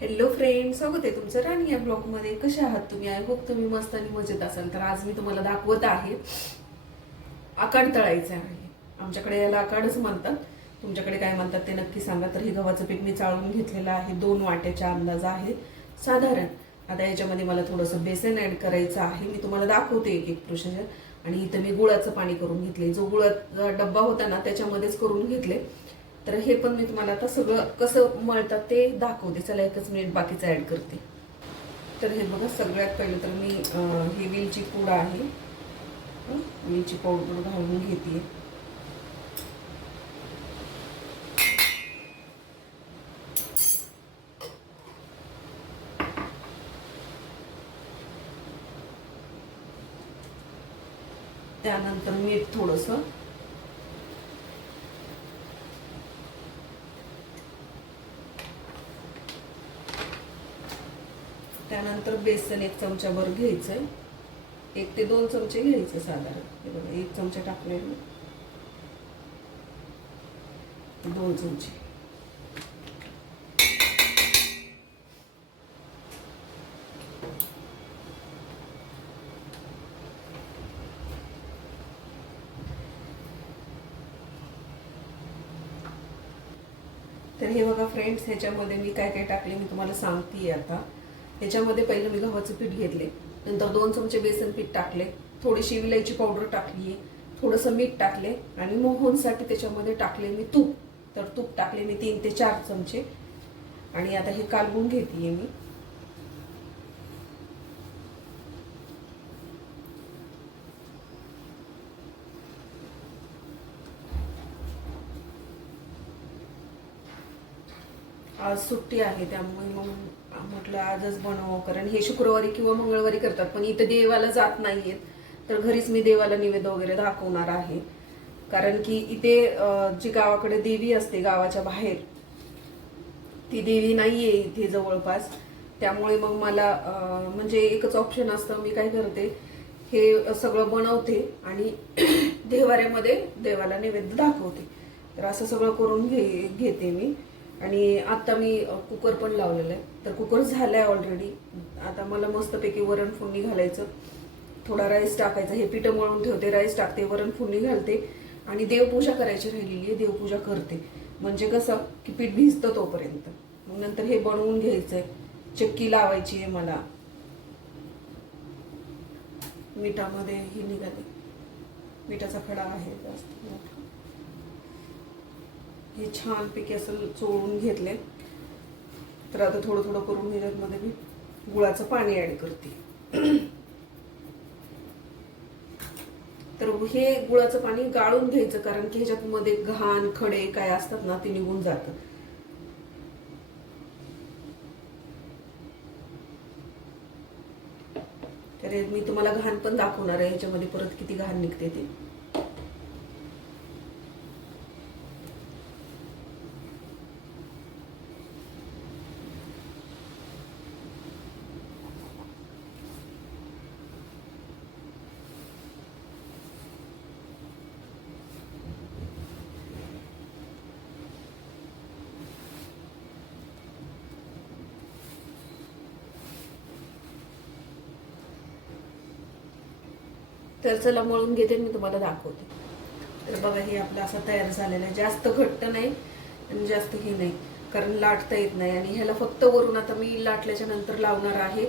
Hello friend, स्वागत आहे तुमचं राणी या ब्लॉगमध्ये. कसे आहात तुम्ही? आय होप तुम्ही मस्त आणि मजेत असाल. तर आज मी तुम्हाला दाखवत आहे आकाड तळायचं आहे. आमच्याकडे याला आकाडच म्हणतात, तुमच्याकडे काय म्हणतात ते नक्की सांगा. तर हे गव्हाचं पीठ मी चाळून घेतलेलं आहे, 2 वाट्याचा अंदाज आहे साधारण. आता याच्यामध्ये मला थोडंसं बेसन ऍड करायचं आहे. मी तुम्हाला दाखवते एक एक प्रोसिजर. आणि इथं मी गुळाचं पाणी करून घेतले, जो गुळाचा डब्बा होता ना त्याच्यामध्येच करून घेतले. तर हे पण मी तुम्हाला आता सगळं कसं मळतात ते दाखवते. चला एकच मिनिट बाकीचं ऍड करते. तर हे बघा, सगळ्यात पहिलं तर मी ही वेलची पूड आहे, वेलची पावडर घालून घेते. त्यानंतर मीठ थोडंसं, त्यानंतर बेसन 1 चमचाभर घ्यायचंय. 1 ते 2 चमचे घ्यायचे साधारण. हे बघा, 1 चमचा टाकले, 2 चमचे. तर हे बघा फ्रेंड्स, ह्याच्यामध्ये मी काय काय टाकले मी तुम्हाला सांगते आता. ह्याच्यामध्ये पहिलं मी गव्हाचं पीठ घेतले, नंतर 2 चमचे बेसन पीठ टाकले, थोडीशी विलायची पावडर टाकली, थोडंसं मीठ टाकले आणि मोहनसाठी त्याच्यामध्ये टाकले मी तूप. तर तूप टाकले मी 3 ते 4 चमचे. आणि आता हे कालवून घेते मी. आज सुट्टी आहे त्यामुळे मग म्हटलं आजच बनव, कारण हे शुक्रवारी किंवा मंगळवारी करतात, पण इथं देवाला जात नाहीयेत. तर घरीच मी देवाला निवेद वगैरे दाखवणार आहे. कारण की इथे जी गावाकडे देवी असते गावाच्या बाहेर, ती देवी नाहीये इथे जवळपास. त्यामुळे मग मला म्हणजे एकच ऑप्शन असतं, मी काय करते, हे सगळं बनवते आणि देवाऱ्यामध्ये देवाला नैवेद्य दाखवते. तर असं सगळं करून घेते मी. आणि आता मी कुकर पण लावलेलं आहे. तर कुकर झालाय ऑलरेडी. आता मला मस्तपैकी वरण फोडणी घालायचं, थोडा राईस टाकायचा. हे पीठ मळून ठेवते, राईस टाकते, वरण फोडणी घालते आणि देवपूजा करायची राहिलेली आहे, देवपूजा करते. म्हणजे कसं की पीठ भिजतं तोपर्यंत. मग नंतर हे बनवून घ्यायचंय. चक्की लावायची आहे मला. मिठामध्ये ही निघाली, मिठाचा खडा आहे जास्त मोठा. हे छानपैकी असं चोळून घेतले. तर आता थोडं थोडं करून ह्याच्यामध्ये मी गुळाचं पाणी ऍड करते. तर हे गुळाचं पाणी गाळून घ्यायचं, कारण की ह्याच्यात मध्ये घाण खडे काय असतात ना ते निघून जातं. तर मी तुम्हाला घाण पण दाखवणार आहे ह्याच्यामध्ये परत किती घाण निघते ते. तर चला मळून घेते, मी तुम्हाला दाखवते. तर बघा, हे आपलं असं तयार झालेलं आहे. जास्त घट्ट नाही आणि जास्त हे नाही, कारण लाटता येत नाही. आणि ह्याला फक्त वरून आता मी लाटल्याच्या नंतर लावणार आहे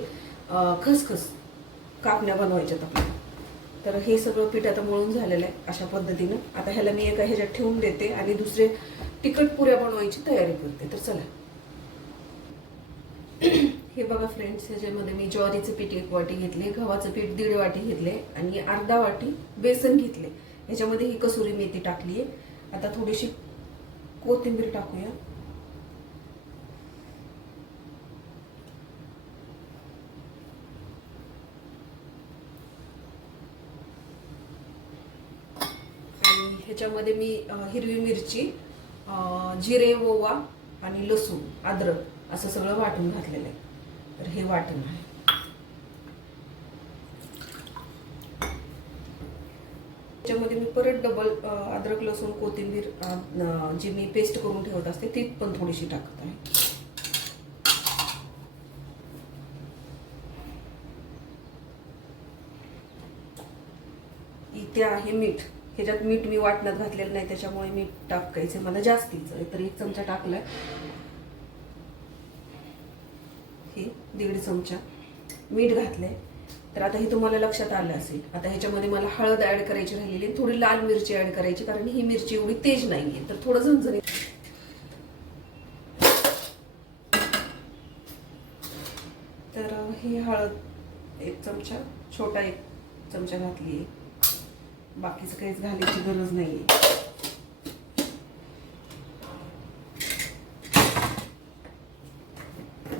खसखस. कापण्या बनवायच्यात आपल्याला. तर हे सगळं पीठ आता मळून झालेलं आहे अशा पद्धतीनं. आता ह्याला मी एका ह्याच्यात ठेवून देते आणि दुसरे तिखट पुऱ्या बनवायची तयारी करते. तर चला. हे बघा फ्रेंड्स, ह्याच्यामध्ये मी ज्वारीचं पीठ 1 वाटी घेतले, गव्हाचं पीठ 1.5 वाटी घेतले आणि अर्धा वाटी बेसन घेतले. ह्याच्यामध्ये ही कसुरी मेथी टाकली आहे. आता थोडीशी कोथिंबीर टाकूया. आणि ह्याच्यामध्ये मी हिरवी मिरची, जिरे, ओवा आणि लसूण, अद्रक असं सगळं वाटून घातलेलं आहे. तर हे वाटण आहे. त्याच्यामध्ये मी परत डबल अद्रक, लसूण, कोथिंबीर जी मी पेस्ट करून ठेवत असते ती पण थोडीशी टाकत आहे. ते आहे मीठ. ह्याच्यात मीठ मी वाटण्यात घातलेलं नाही, त्याच्यामुळे मीठ टाकायचं मला जास्तीचं, तर 1 चमचा टाकलाय. हे 1.5 चमचा मीठ घातलंय. तर आता हे तुम्हाला लक्षात आलं असेल. आता ह्याच्यामध्ये मला हळद ऍड करायची राहिलेली, थोडी लाल मिरची ऍड करायची, कारण ही मिरची एवढी तेज नाहीये, तर थोडं झणझणीत. तर ही हळद 1 चमचा, छोटा 1 चमचा घातली आहे. बाकीचं काहीच घालायची गरज नाहीये.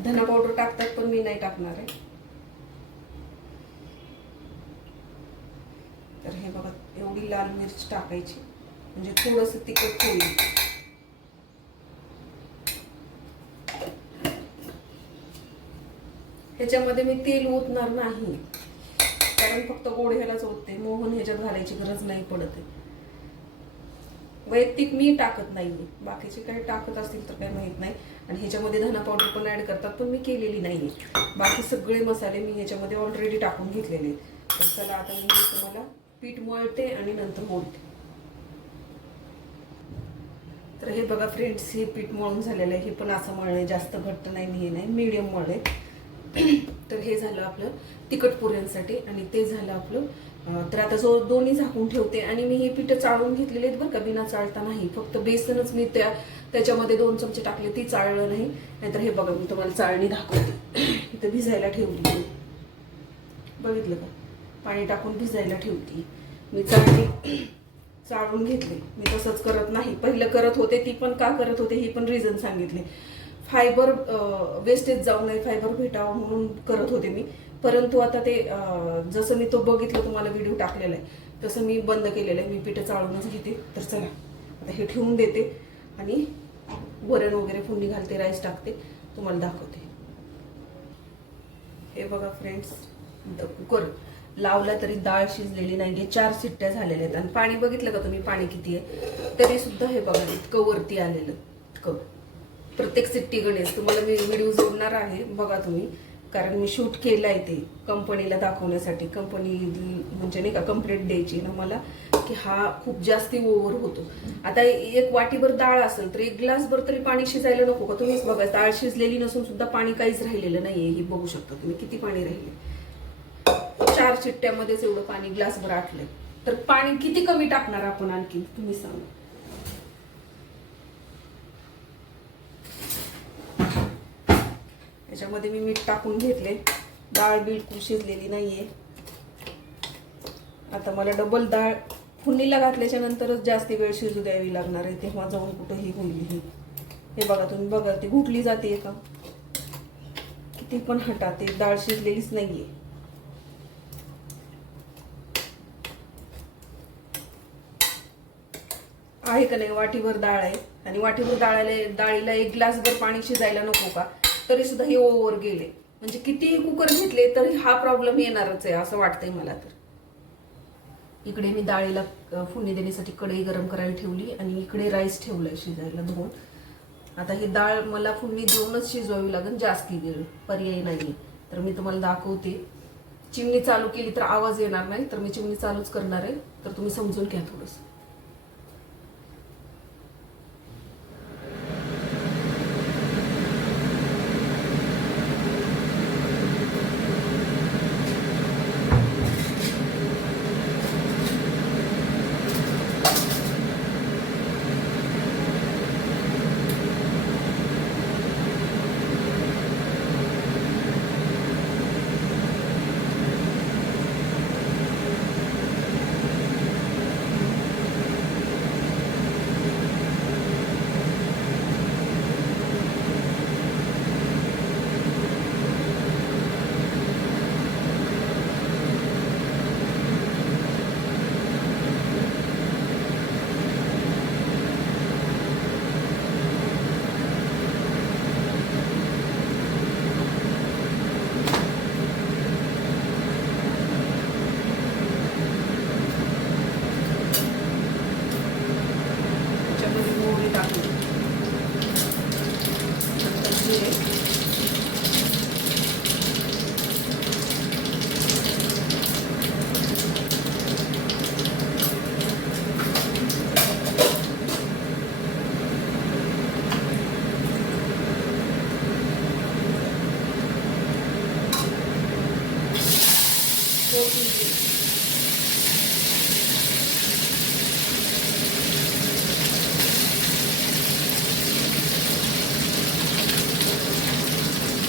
धना पावडर टाकतात, पण मी नाही टाकणार आहे. तर हे बघा, एवढी लाल मिरची टाकायची, म्हणजे थोडंसं तिखट होईल. ह्याच्यामध्ये मी तेल ओतणार नाही, कारण फक्त गोड ह्यालाच ओतते. मोहन ह्याच्यात घालायची गरज नाही पडत आहे. वैयक्तिक मी टाकत नाहीये, बाकीचे काही टाकत असतील तर काही माहित नाही. आणि ह्याच्यामध्ये धना पावडर पण ऍड करतात, पण मी केलेली नाहीये. बाकी सगळे मसाले मी ह्याच्यामध्ये ऑलरेडी टाकून घेतलेले आहेत. तर चला आता मी तुम्हाला पीठ मळते आणि नंतर बोलते. तर हे बघा फ्रेंड्स, हे पीठ मळून झालेलं आहे. हे पण असं मळणे, जास्त घट्ट नाही, हे नाही, मीडियम मळले. तर हे झालं आपलं तिखट पुऱ्यांसाठी, आणि ते झालं आपलं. तर आता जो दोन्ही झाकून ठेवते, आणि मी हे पीठ चाळून घेतलेले आहेत बरं का, बिना चाळता नाही. फक्त बेसनच मी त्याच्यामध्ये 2 चमचे टाकले, ती चाळलं नाही. नाहीतर हे बघा, मी तुम्हाला चाळणी दाखवते. इथं भिजायला ठेवली, बघितलं का, पाणी टाकून भिजायला ठेवती. मी चाळणी चाळून घेतली. मी तसंच करत नाही, पहिलं करत होते. ती पण का करत होते हे पण रिझन सांगितले. फायबर वेस्टेज जाऊ नये, फायबर भेटावं म्हणून करत होते मी. परंतु आता ते जसं मी तो बघितलं, तुम्हाला व्हिडिओ टाकलेला आहे, तसं मी बंद केलेलं आहे. मी पीठ चाळूनच घेते. तर चला आता हे ठेवून देते, आणि वरण वगैरे फोडणी घालते, राईस टाकते, तुम्हाला दाखवते. हे बघा फ्रेंड्स, कुकर लावला तरी डाळ शिजलेली नाहीये. 4 शिट्ट्या झालेल्या आहेत. आणि पाणी बघितलं का तुम्ही, पाणी किती आहे, तरी सुद्धा हे बघा इतकं वरती आलेलं. इतकं प्रत्येक सिट्टी गणेश तुम्हाला मी व्हिडिओ जोडणार आहे, बघा तुम्ही. कारण मी शूट केलाय ते कंपनीला दाखवण्यासाठी. कंपनी म्हणजे नाही का कंप्लेंट द्यायची ना मला, की हा खूप जास्ती ओव्हर होतो. आता 1 वाटीभर डाळ असेल तर 1 ग्लासभर तरी पाणी शिजायला नको का? तुम्हीच बघा, डाळ शिजलेली नसून सुद्धा पाणी काहीच राहिलेलं नाहीये. हे बघू शकता तुम्ही किती पाणी राहिले. 4 शिट्ट्यामध्येच एवढं पाणी ग्लासभर आटलंय. तर पाणी किती कमी टाकणार आपण आणखी, तुम्ही सांगा. याच्यामध्ये मी मीठ टाकून घेतले. डाळ बिलकुल शिजलेली नाहीये. आता मला डबल डाळ फोडणीला घातल्याच्या नंतरच जास्ती वेळ शिजू द्यावी लागणार आहे, तेव्हा जाऊन कुठंही होईल. हे बघा तुम्ही, बघा ती घुटली जाते का, किती पण हटा, ते डाळ शिजलेलीच नाहीये. आहे का नाही, वाटीभर डाळ आहे, आणि वाटीभर डाळीला 1 ग्लासभर पाणी शिजायला नको का, तरी सुद्धा हे ओव्हर गेले. म्हणजे कितीही कुकर घेतले तरी हा प्रॉब्लेम येणारच आहे, असं वाटतंय मला. तर इकडे मी डाळीला फोडणी देण्यासाठी कढई गरम करायला ठेवली, आणि इकडे राईस ठेवलाय शिजायला धुवून. आता ही डाळ मला फोडणी देऊनच शिजवावी लागेल, जास्ती वेळ पर्याय नाही. तर मी तुम्हाला दाखवते. चिमणी चालू केली तर आवाज येणार नाही, तर मी चिमणी चालूच करणार आहे, तर तुम्ही समजून घ्या थोडंसं.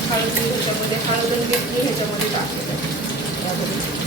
हळदी ह्याच्यामध्ये हळद आणि मीठ ह्याच्यामध्ये टाकलेलं यामध्ये.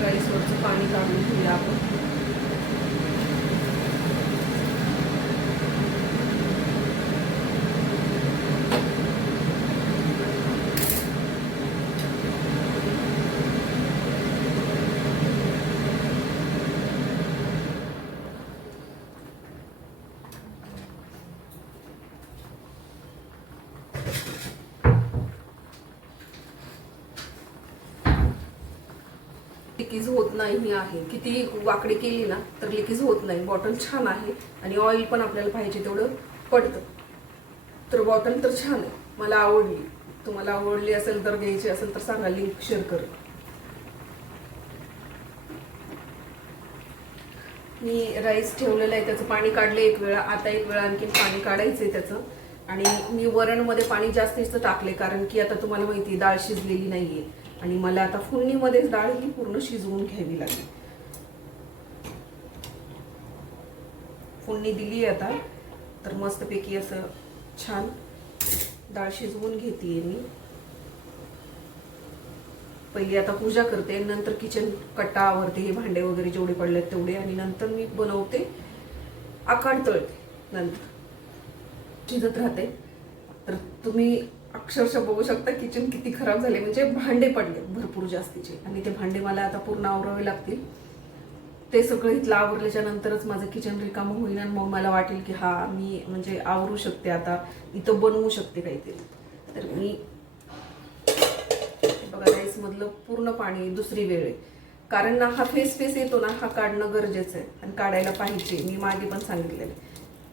राईसवरचं पाणी काढून घेऊया आपण. लिकीज होत नाही आहे. किती वाकडी केली ना तर लिकीज होत नाही. बॉटल छान आहे आणि ऑइल पण आपल्याला पाहिजे तेवढं पडतं. तर बॉटल तर छान आहे, मला आवडली. तुम्हाला आवडली असेल तर, घ्यायची असेल तर सांगा, लिंक शेअर कर. मी राईस ठेवलेलं आहे, त्याचं पाणी काढले एक वेळा. आता एक वेळा आणखी पाणी काढायचंय त्याचं. आणि मी वरणमध्ये पाणी जास्तीच टाकले कारण की आता तुम्हाला माहिती डाळ शिजलेली नाहीये आणि मला आता फोडणीमध्येच डाळ ही पूर्ण शिजवून घ्यावी लागेल. फोडणी दिली आता तर मस्तपैकी असं छान डाळ शिजवून घेतेय मी. पहिली आता पूजा करते, नंतर किचन कट्टा आवरते, हे भांडे वगैरे जेवढे पडले तेवढे, आणि नंतर मी बनवते आकाड तळते. नंतर शिजत राहते. तर तुम्ही अक्षरशः बघू शकता किचन किती खराब झाले, म्हणजे भांडे पडले भरपूर जास्तीचे आणि ते भांडे मला आता पूर्ण आवरावे लागतील. ते सगळं इथलं आवरल्याच्या नंतरच माझं किचन रिकामं होईल आणि मग मला वाटेल की हा मी म्हणजे आवरू शकते, आता इथं बनवू शकते काहीतरी. तर मी बघा राईस मधलं पूर्ण पाणी दुसरी वेळ आहे, कारण ना हा फेस येतो ना, हा काढणं गरजेचं आहे आणि काढायला पाहिजे. मी मागे पण सांगितलेलं,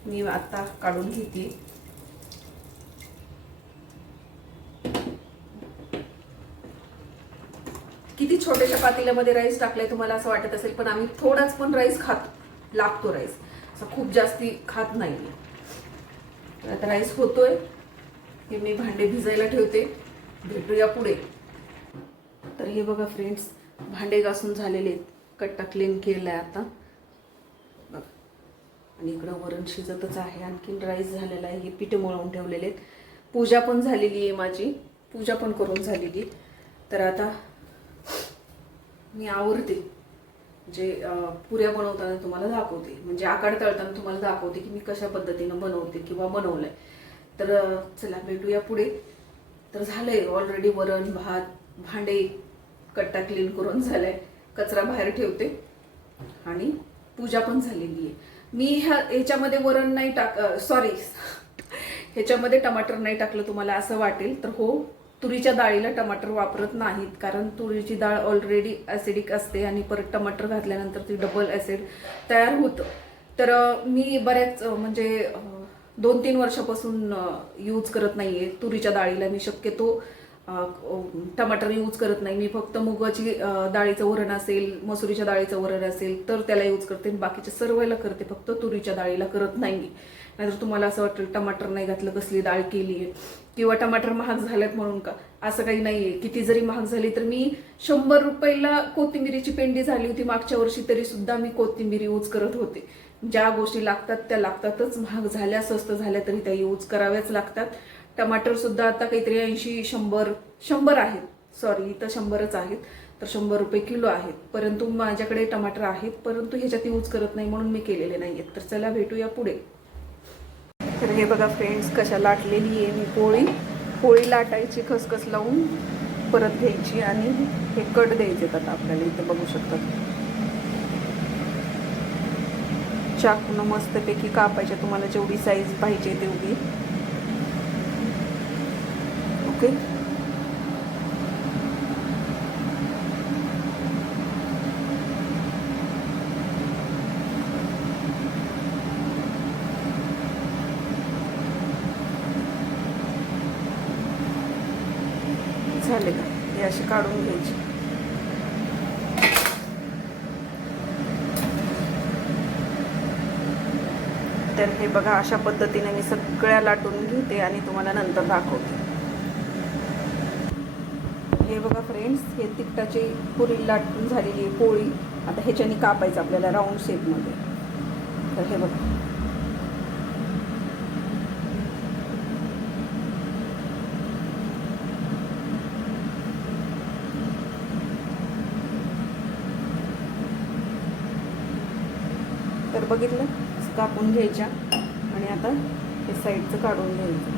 मी आता काढून घेते. किती छोट्याशा पातेल्यामध्ये राईस टाकलाय तुम्हाला असं वाटत असेल, पण आम्ही थोडाच पण राईस खातो, लागतो राईस, असं खूप जास्ती खात नाही. आता राईस होतोय, हे मी भांडे भिजायला ठेवते. भेटूया पुढे. तर हे बघा फ्रेंड्स, भांडे घासून झालेले, कट्टा क्लीन केलाय आता बघा. आणि इकडं वरण शिजतच आहे, आणखीन राईस झालेला आहे, हे पीठ मळून ठेवलेले आहेत. पूजा पण झालेली आहे, माझी पूजा पण करून झालेली. तर आता मी आवरते, जे पुऱ्या बनवताना तुम्हाला दाखवते, म्हणजे आकाड तळताना तुम्हाला दाखवते की मी कशा पद्धतीनं बनवते किंवा बनवलंय. तर चला भेटूया पुढे. तर झालंय ऑलरेडी वरण भात, भांडे, कट्टा क्लीन करून झालाय, कचरा बाहेर ठेवते आणि पूजा पण झालेली आहे. मी ह्याच्यामध्ये वरण नाही सॉरी ह्याच्यामध्ये टमाटर नाही टाकलं तुम्हाला असं वाटेल तर हो, तुरीच्या डाळीला टमाटर वापरत नाहीत, कारण तुरीची डाळ ऑलरेडी ॲसिडिक असते आणि परत टमाटर घातल्यानंतर ती डबल ॲसिड तयार होतं. तर मी बऱ्याच म्हणजे 2-3 वर्षापासून यूज करत नाहीये तुरीच्या डाळीला. मी शक्यतो टमाटर यूज करत नाही. मी फक्त मुगाची डाळीचं वरण असेल, मसुरीच्या डाळीचं वरण असेल तर त्याला यूज करते, बाकीच्या सर्वला करते, फक्त तुरीच्या डाळीला करत नाही. नाहीतर तुम्हाला असं वाटेल टमाटर नाही घातलं कसली डाळ केली आहे, किंवा टमाटर महाग झालेत म्हणून का, असं काही नाहीये. किती जरी महाग झाली तर मी 100 रुपयाला कोथिंबिरीची पेंडी झाली होती मागच्या वर्षी, तरी सुद्धा मी कोथिंबीर यूज करत होते. ज्या गोष्टी लागतात त्या लागतातच. महाग झाल्या स्वस्त झाल्या तरी त्या यूज कराव्याच लागतात. टमाटर सुद्धा आता काहीतरी 80 100 आहेत, सॉरी इथं 100च आहेत, तर 100 रुपये किलो आहेत. परंतु माझ्याकडे टमाटर आहेत, परंतु ह्याच्यात यूज करत नाही म्हणून मी केलेले नाहीयेत. तर चला भेटूया पुढे. तर हे बघा फ्रेंड्स, कशा लाटलेली आहे मी पोळी. पोळी लाटायची खसखस लावून परत घ्यायची आणि हे कट द्यायचे आता आपल्याला. इथे बघू शकतात चाकून मस्तपैकी कापायच्या, तुम्हाला जेवढी साईज पाहिजे तेवढी. ओके, झाले का हे असे काढून घ्यायचे. तर हे बघा, अशा पद्धतीने मी सगळ्या लाटून घेते आणि तुम्हाला नंतर दाखवते. हे बघा फ्रेंड्स, हे तिखटाची पुरी लाटून झालेली आहे पोळी. आता ह्याच्याने कापायचं आपल्याला राऊंड शेपमध्ये. तर हे बघा, तर बघितलं, कापून घ्यायच्या आणि आता हे साईडचं काढून घ्यायचं.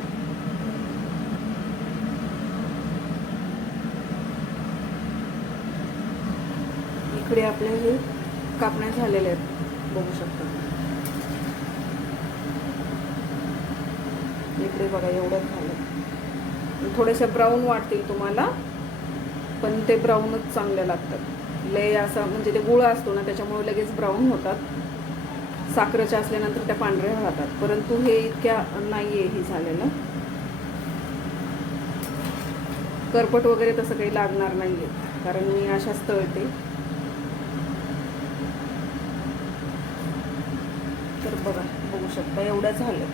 इकडे आपले हे कापण्या झालेले आहेत, बघू शकता. इकडे बघा, एवढं झालं. थोडेसे ब्राऊन वाटतील तुम्हाला, पण ते ब्राऊनच चांगले लागतात. लय असा म्हणजे ते गुळ असतो ना, त्याच्यामुळे लगेच ब्राऊन होतात. साखरेच्या असल्यानंतर त्या पांढऱ्या राहतात, परंतु हे इतक्या नाहीये हे झालेलं. करपट वगैरे तसं काही लागणार नाहीये, कारण मी अशाच तळते. तर बघा, बघू शकता एवढं झालं.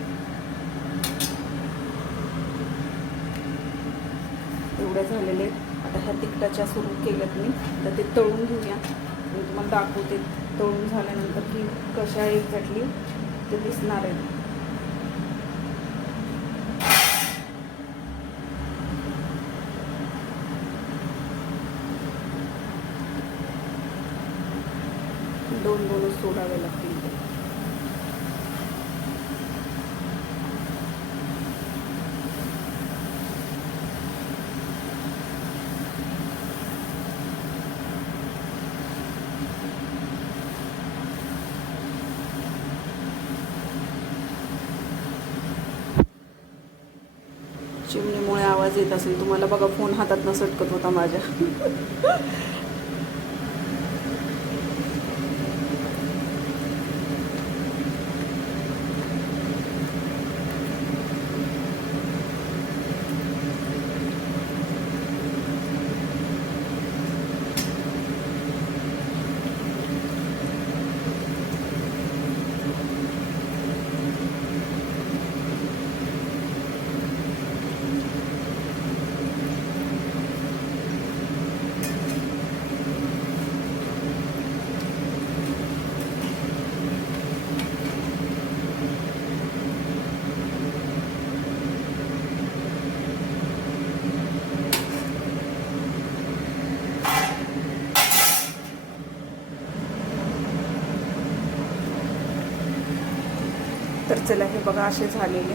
एवढ्या झालेले. आता ह्या तिखटाच्या सुरू केल्यात मी, तर ते तळून घेऊया. मी तुम्हाला दाखवते तळून झाल्यानंतर की कशा एक्झॅक्टली ते दिसणार आहे. दोनच सोडावे लागतील. चिमणीमुळे आवाज येत असेल तुम्हाला. बघा, फोन हातात न सटकत होता माझ्या. तर चला, हे बघा असे झालेले.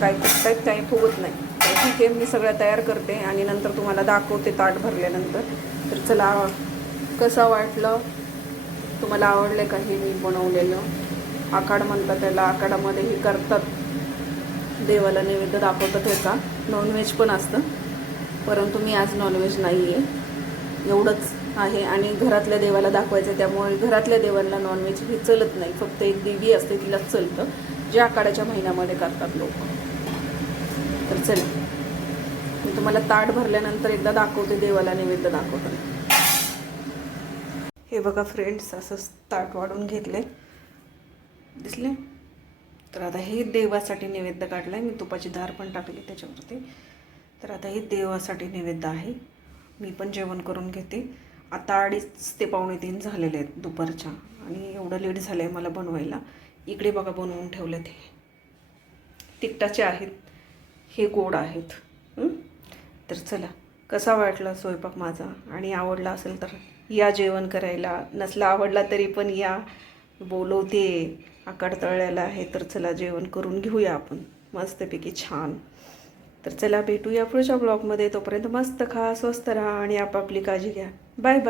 काय फुगतायत, काही फुगत नाही. तर ठीक आहे, मी सगळं तयार करते आणि नंतर तुम्हाला दाखवते ताट भरल्यानंतर. तर चला, कसं वाटलं तुम्हाला, आवडलं का हे मी बनवलेलं? आखाड म्हणतात त्याला. आखाडामध्येही करतात, देवाला नैवेद्य दाखवतात ह्याचा. नॉनव्हेज पण असतं, परंतु मी आज नॉनव्हेज नाही आहे, एवढंच आहे. आणि घरातल्या देवाला दाखवायचं, त्यामुळे घरातल्या देवांना नॉनव्हेज हे चलत नाही. फक्त एक देवी असते तिलाच चलतं, जे आखाड्याच्या महिन्यामध्ये करतात लोक. तर चला, मी तुम्हाला ताट भरल्यानंतर एकदा दाखवते, देवाला नैवेद्य दाखवताना. हे बघा फ्रेंड्स, असं ताट वाढून घेतले, दिसले. तर आता हे देवासाठी नैवेद्य काढलाय मी. तुपाची धार पण टाकली त्याच्यावरती. तर आता हे देवासाठी नैवेद्य आहे. मी पण जेवण करून घेते. आता 2:30 ते 2:45 झालेले आहेत दुपारच्या, आणि एवढं लेट झालं आहे मला बनवायला. इकडे बघा बनवून ठेवले ते तिखटाचे आहेत, हे गोड आहेत. तर चला, कसा वाटला स्वयंपाक माझा, आणि आवडला असेल तर या जेवण करायला. नसला आवडला तरी पण या, बोलवते. आकाड तळलेला आहे, तर चला जेवण करून घेऊया आपण मस्तपैकी छान. तर चला भेटूया पुढच्या ब्लॉगमध्ये. तोपर्यंत मस्त खा, स्वस्त राहा आणि आपापली काळजी घ्या. Bye bye.